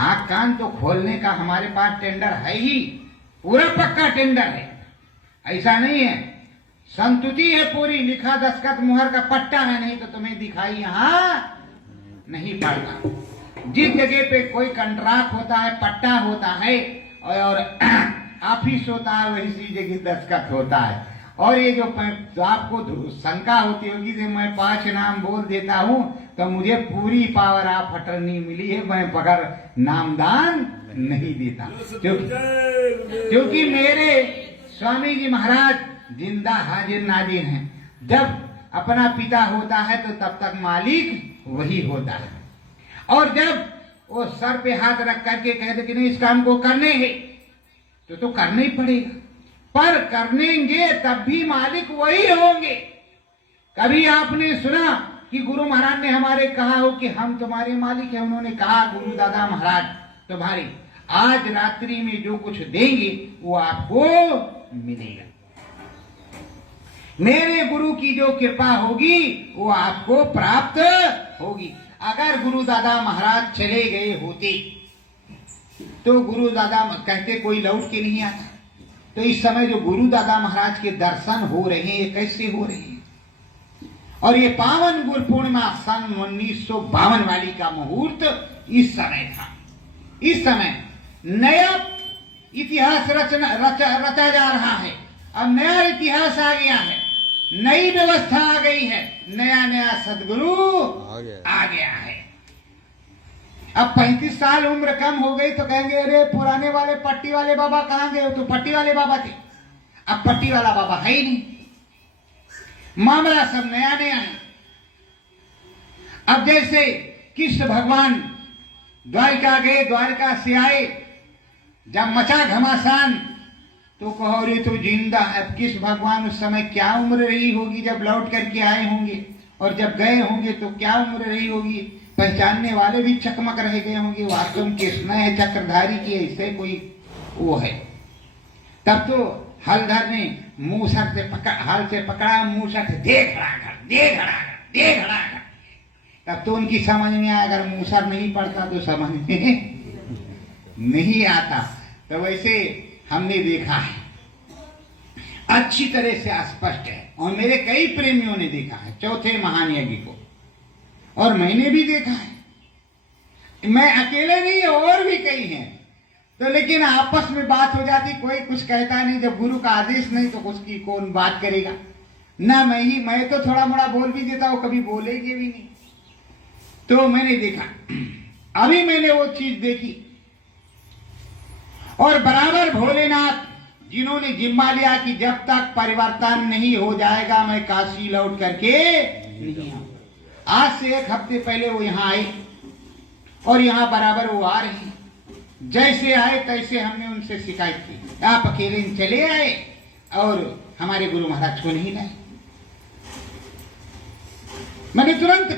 आंख कान तो खोलने का हमारे पास टेंडर है ही, पूरा पक्का टेंडर है, ऐसा नहीं है। संतुति है पूरी, लिखा दस्तखत मुहर का पट्टा है, नहीं तो तुम्हें दिखाई यहाँ नहीं पड़ता। जिस जगह पे कोई कंट्रैक्ट होता है, पट्टा होता है और ऑफिस होता है, वही जगह दस्तखत होता है। और ये जो आपको शंका होती होगी कि मैं 5 नाम बोल देता हूं तो मुझे पूरी पावर ऑफ अटर्नी मिली है, मैं बगैर नामदान नहीं देता, क्योंकि मेरे स्वामी जी महाराज जिंदा हाजिर नाजिर हैं। जब अपना पिता होता है तो तब तक मालिक वही होता है, और जब वो सर पे हाथ रख करके कहते कि नहीं इस काम को करने है तो करना ही पड़ेगा, पर करेंगे तब भी मालिक वही होंगे। कभी आपने सुना कि गुरु महाराज ने हमारे कहा हो कि हम तुम्हारे मालिक हैं? उन्होंने कहा गुरु दादा महाराज तुम्हारी आज रात्रि में जो कुछ देंगे वो आपको मिलेगा, मेरे गुरु की जो कृपा होगी वो आपको प्राप्त होगी। अगर गुरु दादा महाराज चले गए होते तो गुरु दादा कहते कोई लौट के नहीं आता, तो इस समय जो गुरु दादा महाराज के दर्शन हो रहे हैं ये कैसे हो रहे हैं? और ये पावन गुरु पूर्णिमा सन 1952 वाली का मुहूर्त इस समय था। इस समय नया इतिहास रचा जा रहा है, अब नया इतिहास आ गया है, नई व्यवस्था आ गई है, नया नया सदगुरु आ गया है। अब 35 साल उम्र कम हो गई तो कहेंगे अरे पुराने वाले पट्टी वाले बाबा कहां गए? तो पट्टी वाले बाबा थे, अब पट्टी वाला बाबा है ही नहीं, मामला सब नया नया है। अब जैसे कृष्ण भगवान द्वारिका गए, द्वारिका से आए, जब मचा घमासान तो कहो रे तो जिंदा। अब कृष्ण भगवान उस समय क्या उम्र रही होगी जब लौट करके आए होंगे, और जब गए होंगे तो क्या उम्र रही होगी? पहचानने वाले भी चकमक रह गए होंगे, वास्तव में कृष्ण है चक्रधारी की ऐसे कोई वो है। तब तो हलधर ने मूसर से हल से पकड़ा, मूसर से दे खड़ा कर, दे खड़ा कर, दे खड़ा कर। तब तो उनकी समझ में आया, अगर मूसर नहीं पड़ता तो समझ में नहीं आता। तो वैसे हमने देखा है, अच्छी तरह से स्पष्ट है, और मेरे कई प्रेमियों ने देखा है चौथे महान यज्ञ को, और मैंने भी देखा है। मैं अकेले नहीं, और भी कई हैं। तो लेकिन आपस में बात हो जाती, कोई कुछ कहता नहीं, जब गुरु का आदेश नहीं तो उसकी कौन बात करेगा ना। मैं तो थोड़ा मोड़ा बोल भी देता हूं, कभी बोलेंगे भी नहीं। तो मैंने देखा, अभी मैंने वो चीज देखी, और बराबर भोलेनाथ जिन्होंने जिम्मा लिया कि जब तक परिवर्तन नहीं हो जाएगा मैं काशी लौट करके नहीं आऊंगा। आज से 1 हफ्ते पहले वो यहाँ आए, और यहाँ बराबर वो आ रही। जैसे आए तैसे हमने उनसे शिकायत की, आप अकेले चले आए और हमारे गुरु महाराज को नहीं लाए। मैंने तुरंत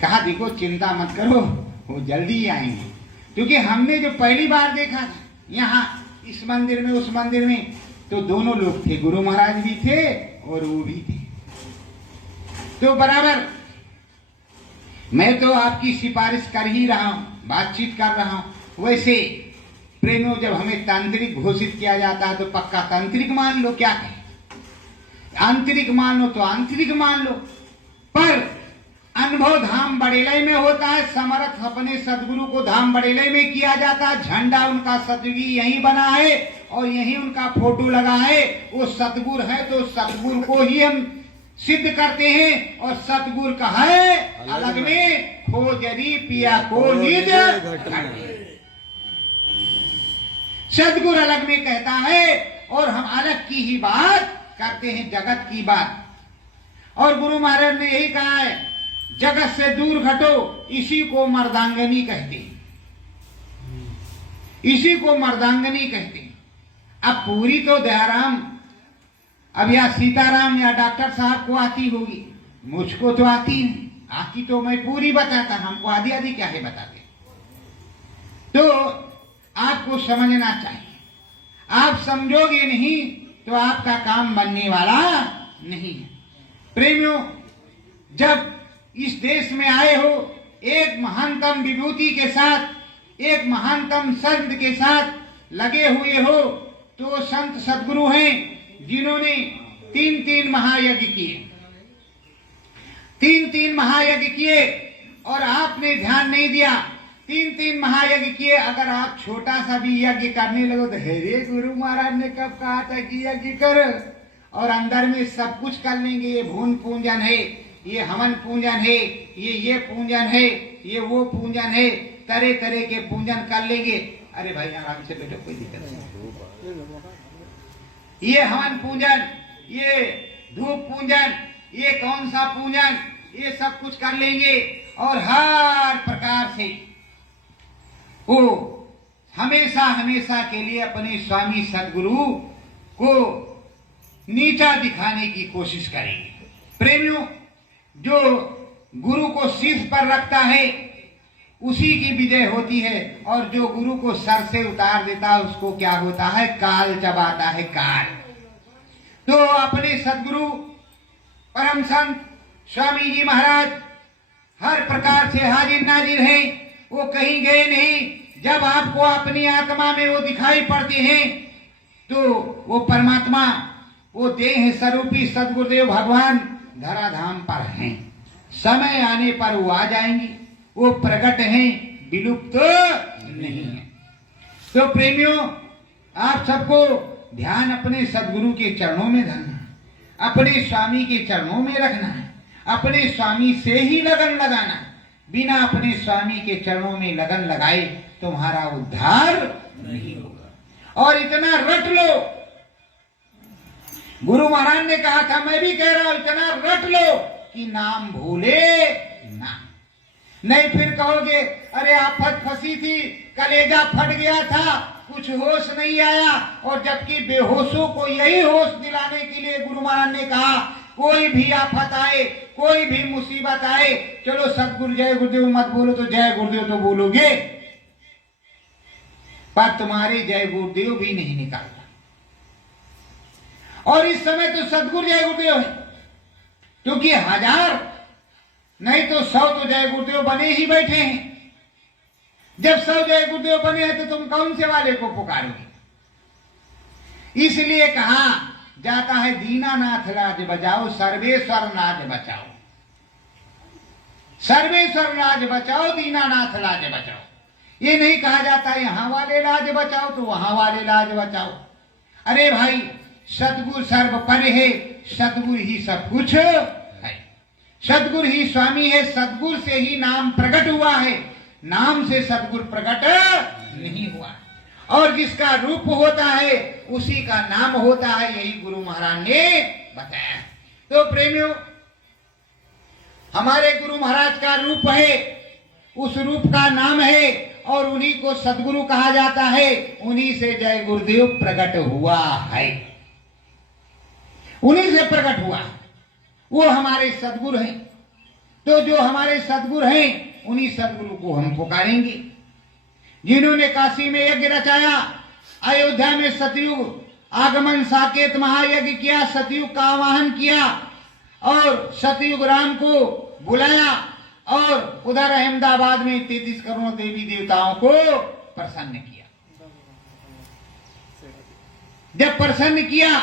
कहा देखो चिंता मत करो, वो जल्दी ही आएंगे। क्योंकि हमने जो पहली बार देखा था यहाँ इस मंदिर में उस मंदिर में, तो दोनों लोग थे, गुरु महाराज भी थे और वो भी थे। तो बराबर मैं तो आपकी सिफारिश कर ही रहा हूं, बातचीत कर रहा हूं। वैसे प्रेमियों, जब हमें तांत्रिक घोषित किया जाता है तो पक्का तांत्रिक मान लो, क्या कहें, आंतरिक मान लो तो आंतरिक मान लो। पर अनुभव धाम बड़ेलय में होता है, समर्थ अपने सदगुरु को धाम बड़ेलय में किया जाता है। झंडा उनका सतयुगी यहीं बना है और यहीं उनका फोटो लगा है। वो सतगुरु है तो सतगुरु को ही हम सिद्ध करते हैं, और सतगुरु का है अलग में खोजरी पिया को निज सदगुरु अलग में कहता है, और हम अलग की ही बात करते हैं, जगत की बात। और गुरु महाराज ने यही कहा है, जगत से दूर हटो, इसी को मर्दांगनी कहते हैं, इसी को मर्दांगनी कहते हैं। अब पूरी तो दयाराम अब या सीताराम या डॉक्टर साहब को आती होगी, मुझको तो आती नहीं, आती तो मैं पूरी बताता, हमको आधी आधी क्या है बताते। तो आपको समझना चाहिए, आप समझोगे नहीं तो आपका काम बनने वाला नहीं है। प्रेमियों, जब इस देश में आए हो एक महानतम विभूति के साथ, एक महानतम संत के साथ लगे हुए हो, तो संत सदगुरु हैं जिन्होंने 3-3 महायज्ञ किए, 3-3 महायज्ञ किए, और आपने ध्यान नहीं दिया। 3-3 महायज्ञ किए। अगर आप छोटा सा भी यज्ञ करने लगो तो हे गुरु महाराज ने कब कहा था कि यज्ञ कर, और अंदर में सब कुछ कर लेंगे। ये भून पूजन है, ये हवन पूजन है, ये पूजन है, ये वो पूजन है, तरह तरह के पूजन कर लेंगे। अरे भाई आराम से बैठो, कोई दिक्कत नहीं। ये हवन पूजन, ये धूप पूजन, ये कौन सा पूजन, ये सब कुछ कर लेंगे, और हर प्रकार से वो हमेशा हमेशा के लिए अपने स्वामी सदगुरु को नीचा दिखाने की कोशिश करेंगे। प्रेमियों, जो गुरु को शीर्ष पर रखता है उसी की विजय होती है, और जो गुरु को सर से उतार देता है उसको क्या होता है, काल चबाता है, काल। तो अपने सदगुरु परम संत स्वामी जी महाराज हर प्रकार से हाजिर नाजिर हैं, वो कहीं गए नहीं। जब आपको अपनी आत्मा में वो दिखाई पड़ते हैं तो वो परमात्मा, वो देह स्वरूपी सदगुरुदेव भगवान धराधाम पर हैं। समय आने पर वो आ जाएंगे, वो प्रकट हैं, विलुप्त नहीं है। तो प्रेमियों, आप सबको ध्यान अपने सदगुरु के चरणों में धरना है, अपने स्वामी के चरणों में रखना है, अपने स्वामी से ही लगन लगाना। बिना अपने स्वामी के चरणों में लगन लगाए तुम्हारा उद्धार नहीं होगा। और इतना रट लो, गुरु महाराज ने कहा था, मैं भी कह रहा हूं, इतना रट लो कि नाम भूले ना। नहीं फिर कहोगे अरे आफत फंसी थी, कलेजा फट गया था, कुछ होश नहीं आया। और जबकि बेहोशों को यही होश दिलाने के लिए गुरु महाराज ने कहा, कोई भी आफत आए, कोई भी मुसीबत आए, चलो सतगुरु जय गुरुदेव मत बोलो तो जय गुरुदेव तो बोलोगे, पर तुम्हारे जय गुरुदेव भी नहीं निकालता। और इस समय तो सतगुरु जय गुरुदेव है, क्योंकि 1000 नहीं तो 100 तो जय गुरुदेव बने ही बैठे हैं। जब 100 जय गुरुदेव बने हैं तो तुम कौन से वाले को पुकारोगे? इसलिए कहा जाता है, दीनानाथ लाज बचाओ, सर्वेश्वर लाज बचाओ, सर्वेश्वर लाज बचाओ, दीनानाथ लाज बचाओ। ये नहीं कहा जाता यहां वाले लाज बचाओ तो वहां वाले लाज बचाओ। अरे भाई, सतगुरु सर्वपर है, सतगुरु ही सब कुछ है, सतगुरु ही स्वामी है, सतगुरु से ही नाम प्रकट हुआ है, नाम से सतगुरु प्रकट नहीं हुआ। और जिसका रूप होता है उसी का नाम होता है, यही गुरु महाराज ने बताया। तो प्रेमियों, हमारे गुरु महाराज का रूप है, उस रूप का नाम है, और उन्हीं को सदगुरु कहा जाता है, उन्हीं से जय गुरुदेव प्रकट हुआ है, उन्हीं से प्रकट हुआ, वो हमारे सदगुरु हैं। तो जो हमारे सदगुरु हैं उन्हीं सदगुरु को हम पुकारेंगे, जिन्होंने काशी में यज्ञ रचाया, अयोध्या में सतयुग आगमन साकेत महायज्ञ किया, सतयुग का आवाहन किया, और सतयुग राम को बुलाया, और उधर अहमदाबाद में 33 करोड़ देवी देवताओं को प्रसन्न किया। जब प्रसन्न किया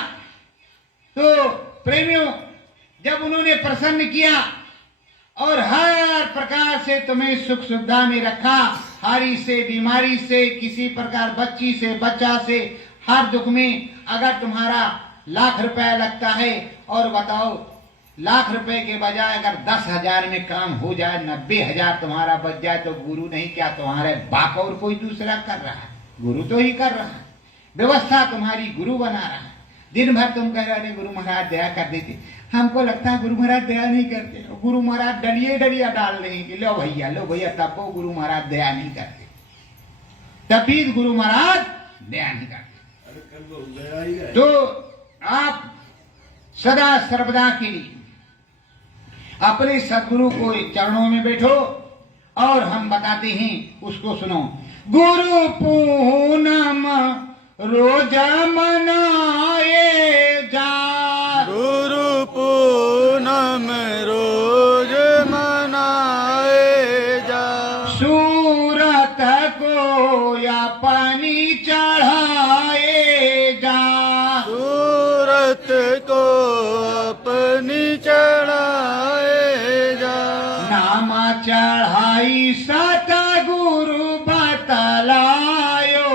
तो प्रेमियों, जब उन्होंने प्रसन्न किया और हर प्रकार से तुम्हें सुख सुविधा में रखा, हारी से, बीमारी से, किसी प्रकार बच्ची से, बच्चा से, हर दुख में, अगर तुम्हारा 1,00,000 रुपया लगता है, और बताओ 1,00,000 रुपए के बजाय अगर 10,000 में काम हो जाए, 90,000 तुम्हारा बच जाए, तो गुरु नहीं क्या तुम्हारे बाप और कोई दूसरा कर रहा है? गुरु तो ही कर रहा है, व्यवस्था तुम्हारी गुरु बना रहा है। दिन भर तुम कह रहे गुरु महाराज दया कर देते, हमको लगता है गुरु महाराज दया नहीं करते, गुरु महाराज डलिया डाल देंगे, लो भैया तब को गुरु महाराज दया नहीं करते, तभी गुरु महाराज दया नहीं करते। तो आप सदा सर्वदा के लिए अपने सदगुरु को चरणों में बैठो, और हम बताते हैं उसको सुनो। गुरु पूनम रोजा मनाए जा, गुरु पूनम रोज मनाए जा, सूरत को या पानी चढ़ाए जा, सूरत को अपनी चढ़ाए जा, नाम चढ़ाई सतगुरु बतलायो,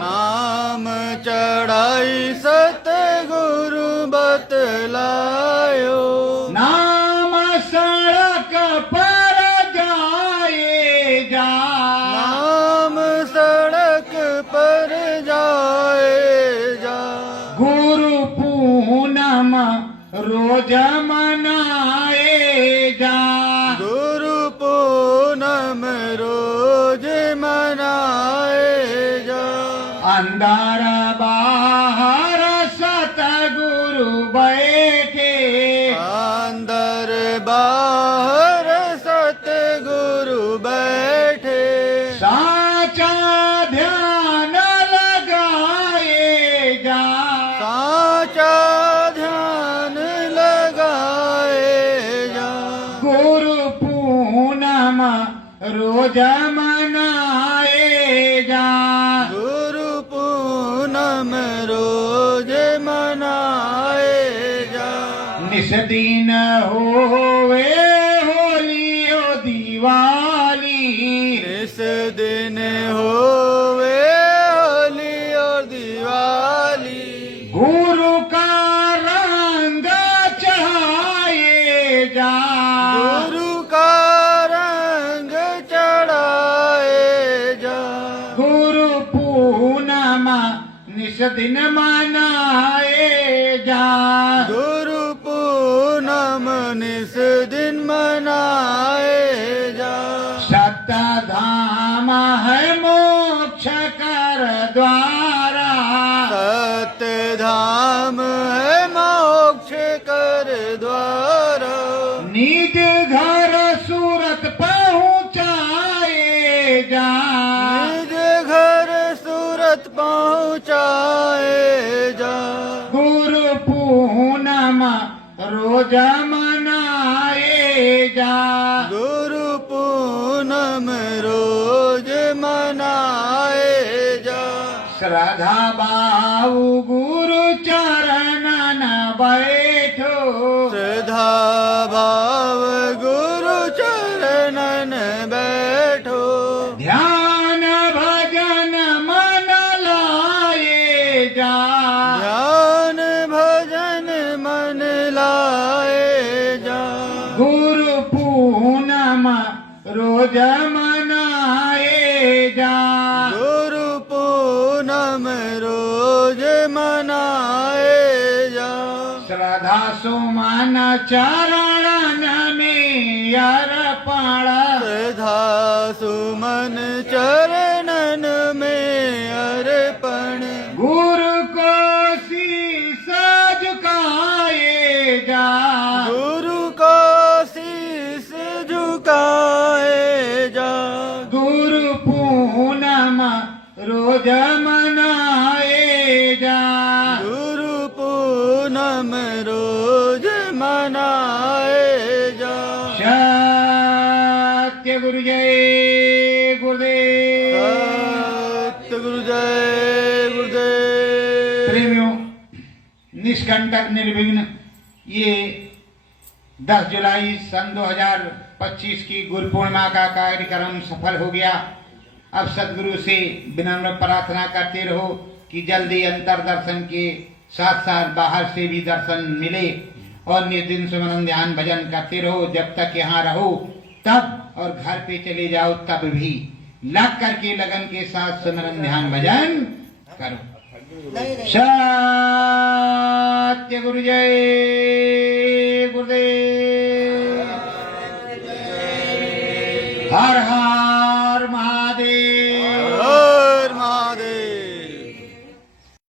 नाम चढ़ाई सतगुरु बतलायो, नाम सड़क पर जाए जा, नाम सड़क पर जाए जा, गुरु पूनम रोज मनाए जा, गुरु पूनम रोज मनाए जा, अंदर बाहर सतगुरु बैठे, अंदर बाहर सतगुरु बैठे, साचा ध्यान लगाए जा, साचा ध्यान लगाए जा, गुरु पूनम रोज मनाए जा, गुरु पूनम रोज मनाए जा, निस दिन होवे होली ओ दिवाली, इस दिन होवे होली और दिवाली, गुरु का रंग चढ़ाए जा, गुरु का रंग चढ़ाए जा, गुरु पूर्णिमा निस दिन मनाए जा, गुरु पूनम निस दिन मनाए जा, सत्य धाम है मोक्ष कर द्वारा, सत्य धाम है मोक्ष कर द्वारा, निज घर सूरत पहुँचाए जा, निज घर सूरत पहुँचाए जा, गुरु पूर्णिमा रोज मनाए जा, गुरु पूनम रोज मनाए जा, श्रद्धा बाऊ गुरु चरणन बैठो, श्रद्धा भाव गुरु चरणन बैठो, ध्यान भजन मन लाए जा, ध्यान भजन मन लाए जा, गुरु पूर्णिमा रोज मनाए जा, गुरु पूनम रोज मनाए जा, श्रद्धा सुमन चरणन में अर्पण, श्रद्धा सुमन चरणन में अर्पण, गुरु को शीस झुकाए जा, गुरु को शीस झुकाए जा, गुरु पूर्णिमा रोज मनाए जा, गुरु पूनम रोज मनाए जा, सत्य गुरु जय गुरुदेव। सत्य गुरु जय गुरुदेव। प्रेमियों, निष्कंटक निर्विघ्न ये 10 जुलाई सन 2025 की गुरु पूर्णिमा का कार्यक्रम सफल हो गया। अब सदगुरु से विनम्र प्रार्थना करते रहो कि जल्दी अंतर दर्शन के साथ साथ बाहर से भी दर्शन मिले और निर्दिन सुमरन ध्यान भजन करते रहो। जब तक यहाँ रहो तब और घर पे चले जाओ तब भी लग करके लगन के साथ सुमरन ध्यान भजन करो। सत्य गुरु जय गुरुदेव। हर हर